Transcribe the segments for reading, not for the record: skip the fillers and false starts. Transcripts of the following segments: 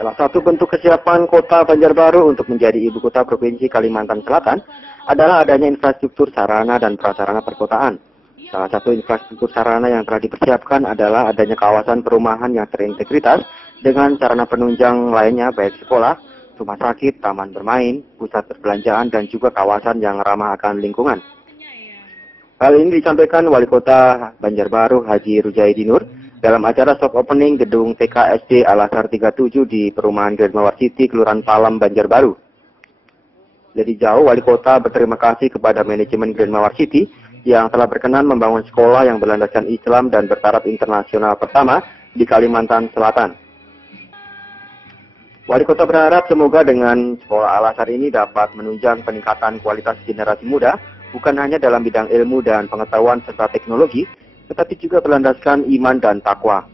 Salah satu bentuk kesiapan kota Banjarbaru untuk menjadi ibu kota Provinsi Kalimantan Selatan adalah adanya infrastruktur sarana dan prasarana perkotaan. Salah satu infrastruktur sarana yang telah dipersiapkan adalah adanya kawasan perumahan yang terintegritas dengan sarana penunjang lainnya baik sekolah, rumah sakit, taman bermain, pusat perbelanjaan, dan juga kawasan yang ramah akan lingkungan. Hal ini disampaikan Wali Kota Banjarbaru Haji Rujaidi Nur dalam acara soft opening gedung TK SD Al-Azhar 37 di perumahan Grand Mawar City, Kelurahan Palem, Banjarbaru. Dari jauh, Wali Kota berterima kasih kepada manajemen Grand Mawar City yang telah berkenan membangun sekolah yang berlandaskan Islam dan bertaraf internasional pertama di Kalimantan Selatan. Wali Kota berharap semoga dengan sekolah Al-Azhar ini dapat menunjang peningkatan kualitas generasi muda, bukan hanya dalam bidang ilmu dan pengetahuan serta teknologi, tetapi juga berlandaskan iman dan takwa.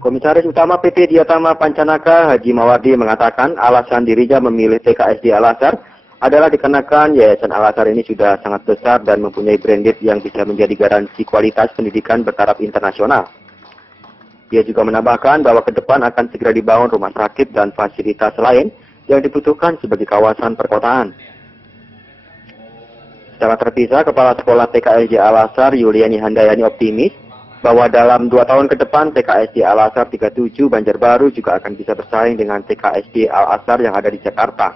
Komisaris Utama PT Diatama Pancanaka Haji Mawardi mengatakan alasan dirinya memilih TKSD Al-Azhar adalah dikarenakan Yayasan Al-Azhar ini sudah sangat besar dan mempunyai branded yang bisa menjadi garansi kualitas pendidikan bertaraf internasional. Dia juga menambahkan bahwa ke depan akan segera dibangun rumah sakit dan fasilitas lain yang dibutuhkan sebagai kawasan perkotaan. Secara terpisah, Kepala Sekolah TKSD Al-Azhar Yuliani Handayani optimis bahwa dalam 2 tahun ke depan TKSD Al-Azhar 37 Banjarbaru juga akan bisa bersaing dengan TKSD Al-Azhar yang ada di Jakarta.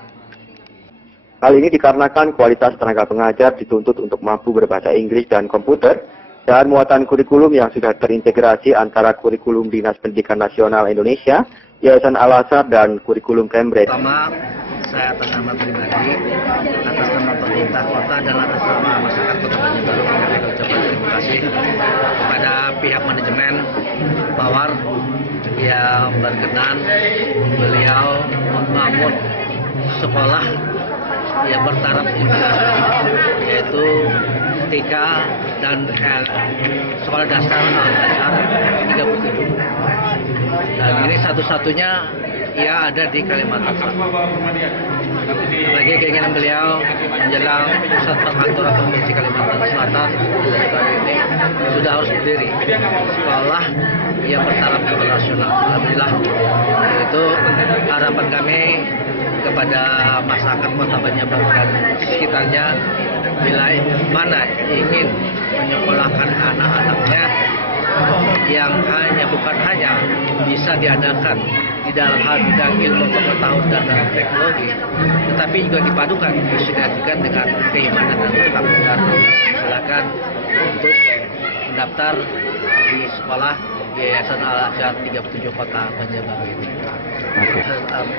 Hal ini dikarenakan kualitas tenaga pengajar dituntut untuk mampu berbahasa Inggris dan komputer, dan muatan kurikulum yang sudah terintegrasi antara kurikulum Dinas Pendidikan Nasional Indonesia, Yayasan Al-Azhar, dan kurikulum Cambridge. Pertama, saya atas nama pribadi, atas nama pemerintah kota dan atas nama masyarakat Kota Banjarbaru, kami ucapkan terima kasih kepada pihak manajemen Mawar yang berkenan beliau membangun sekolah yang bertaraf internasional, yaitu TK dan sekolah dasar Al-Azhar 37. Dan ini satu-satunya ia ada di Kalimantan Selatan. Bagi keinginan beliau menjelang pusat perkantoran Provinsi Kalimantan Selatan ini sudah harus berdiri sekolah yang bertaraf internasional. Alhamdulillah, itu harapan kami kepada masyarakat Kota Banjarbaru dan sekitarnya, bila mana ingin menyekolahkan anak-anaknya yang bukan hanya bisa diadakan di dalam hal bidang ilmu pengetahuan dan teknologi, tetapi juga dipadukan, disinergikan dengan keimanan dan ketakwaan. Silakan untuk mendaftar di sekolah Yayasan Al-Azhar 37 Kota Banjarbaru ini.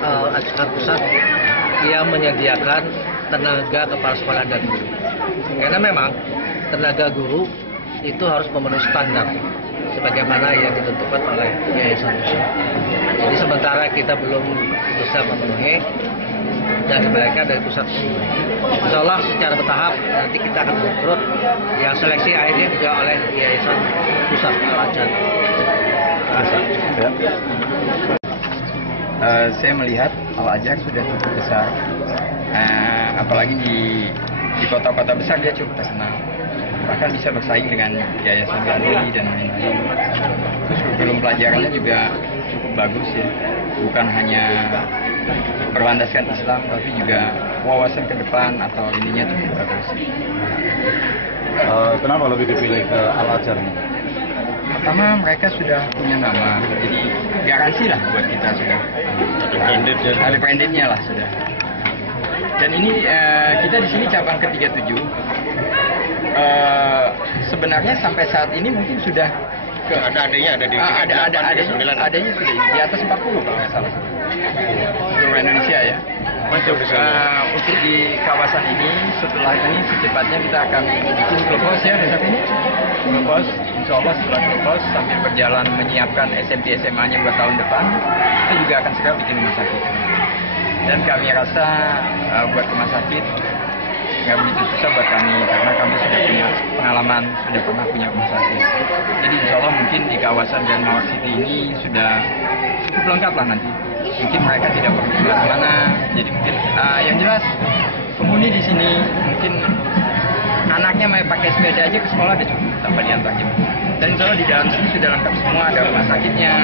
Al-Azhar Pusat yang menyediakan tenaga kepala sekolah dan guru. Karena memang tenaga guru itu harus memenuhi standar sebagaimana yang ditentukan oleh Yayasan Pusat. Jadi sementara kita belum bisa memenuhi dan mereka dari pusat. Insya Allah secara bertahap nanti kita akan merekrut yang seleksi akhirnya juga oleh Yayasan Pusat Al-Azhar. Saya melihat Al-Azhar sudah cukup besar, apalagi di kota-kota besar dia cukup terkenal, bahkan bisa bersaing dengan Yayasan Gandhi dan lain-lain. Terus kurikulum pelajarannya juga cukup bagus ya, bukan hanya berlandaskan Islam, tapi juga wawasan ke depan atau ininya cukup bagus. Kenapa lebih dipilih ke Al-Azhar? Pertama, mereka sudah punya nama, jadi garansi lah buat kita sudah. Ada brandednya lah sudah. Dan ini kita di sini cabang ke-37. Sebenarnya sampai saat ini mungkin sudah ada adanya ada di adanya sudah di atas 40 kalau nggak salah. Seluruh Indonesia ya. Untuk di kawasan ini setelah ini secepatnya kita akan bikin globos ya besok ini. Globos, insya Allah setelah globos sambil berjalan menyiapkan SMP SMA-nya buat tahun depan, kita juga akan segera bikin rumah sakit. Dan kami rasa buat rumah sakit nggak begitu susah buat kami karena kami sudah punya pengalaman, sudah pernah punya rumah sakit. Jadi insya Allah mungkin di kawasan Grand Mawar City ini sudah cukup lengkap lah nanti. Mungkin mereka tidak perlu kemana-mana. Jadi mungkin yang jelas penghuni di sini mungkin anaknya mau pakai sepeda aja ke sekolah dia cukup tanpa diantar jemput. Dan insya Allah di dalam sini sudah lengkap semua, ada rumah sakitnya,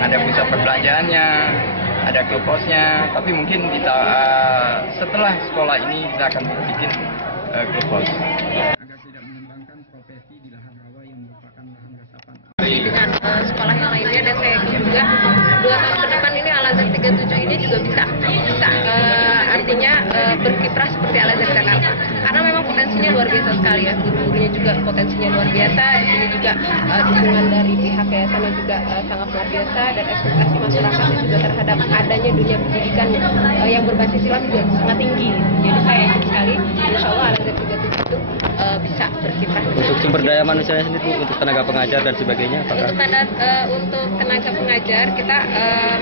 ada pusat perbelanjaannya, ada klubhosnya. Tapi mungkin kita setelah sekolah ini kita akan bikin klubhos. Agar tidak mengembangkan profesi di lahan rawa yang merupakan lahan resapan. Dengan sekolah yang lainnya, dan saya juga 2 tahun ke depan ini Al-Azhar 37 ini juga bisa artinya berkiprah seperti Al-Azhar Jakarta, karena memang potensinya luar biasa sekali ya, guru-gurunya juga potensinya luar biasa. Di sini juga dukungan dari pihak yayasannya juga sangat luar biasa, dan ekspektasi masyarakatnya juga terhadap adanya dunia pendidikan yang berbasis Islam juga sangat tinggi. Jadi saya yakin sekali insya Allah Al-Azhar 37 itu bisa berkiprah. Untuk sumber daya manusianya sendiri, untuk tenaga pengajar dan sebagainya, apakah? Untuk tenaga pengajar kita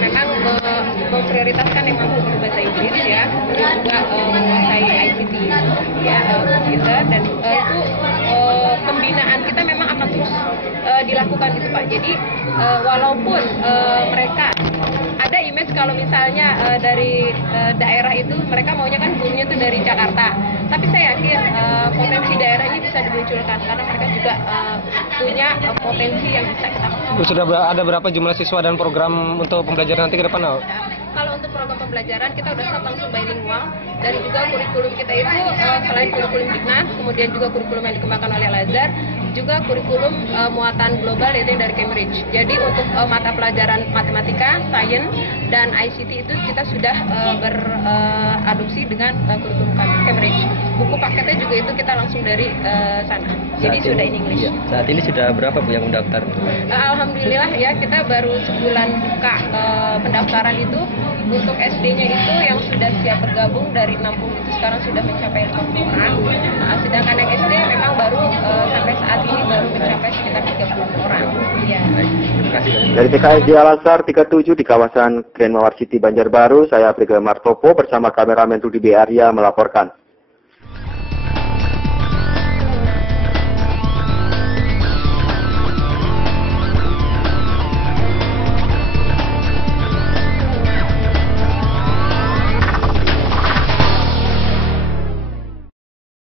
memang memprioritaskan yang mampu berbahasa Inggris ya, kemudian juga menguasai ICT ya, komputer, dan itu pembinaan kita memang akan terus dilakukan gitu Pak. Jadi walaupun mereka ada image kalau misalnya dari daerah itu mereka maunya kan gurunya itu dari Jakarta, tapi saya yakin potensi daerah ini bisa dimunculkan karena mereka juga punya potensi yang bisa kita. Sudah ada berapa jumlah siswa dan program untuk pembelajaran nanti ke depan? Kalau untuk program pembelajaran kita udah start langsung bilingual, dan juga kurikulum kita itu selain kurikulum Dignas, kemudian juga kurikulum yang dikembangkan oleh Al-Azhar, juga kurikulum muatan global yaitu yang dari Cambridge. Jadi untuk mata pelajaran matematika, sains, dan ICT itu kita sudah beradopsi dengan kurikulum Cambridge. Buku paketnya juga itu kita langsung dari sana. Jadi sudah in English. Iya. Saat ini sudah berapa Bu yang mendaftar? Alhamdulillah ya, kita baru sebulan buka pendaftaran itu. Untuk SD-nya itu yang sudah siap bergabung dari 60 itu sekarang sudah mencapai 50 orang. Sedangkan yang SD memang baru sampai saat ini baru mencapai sekitar 30 orang. Ya. Terima kasih. Dari PKSD Al-Azhar 37 di kawasan Grand Mawar City Banjarbaru, saya Brigadier Martopo bersama kameramen Rudi B. Arya melaporkan.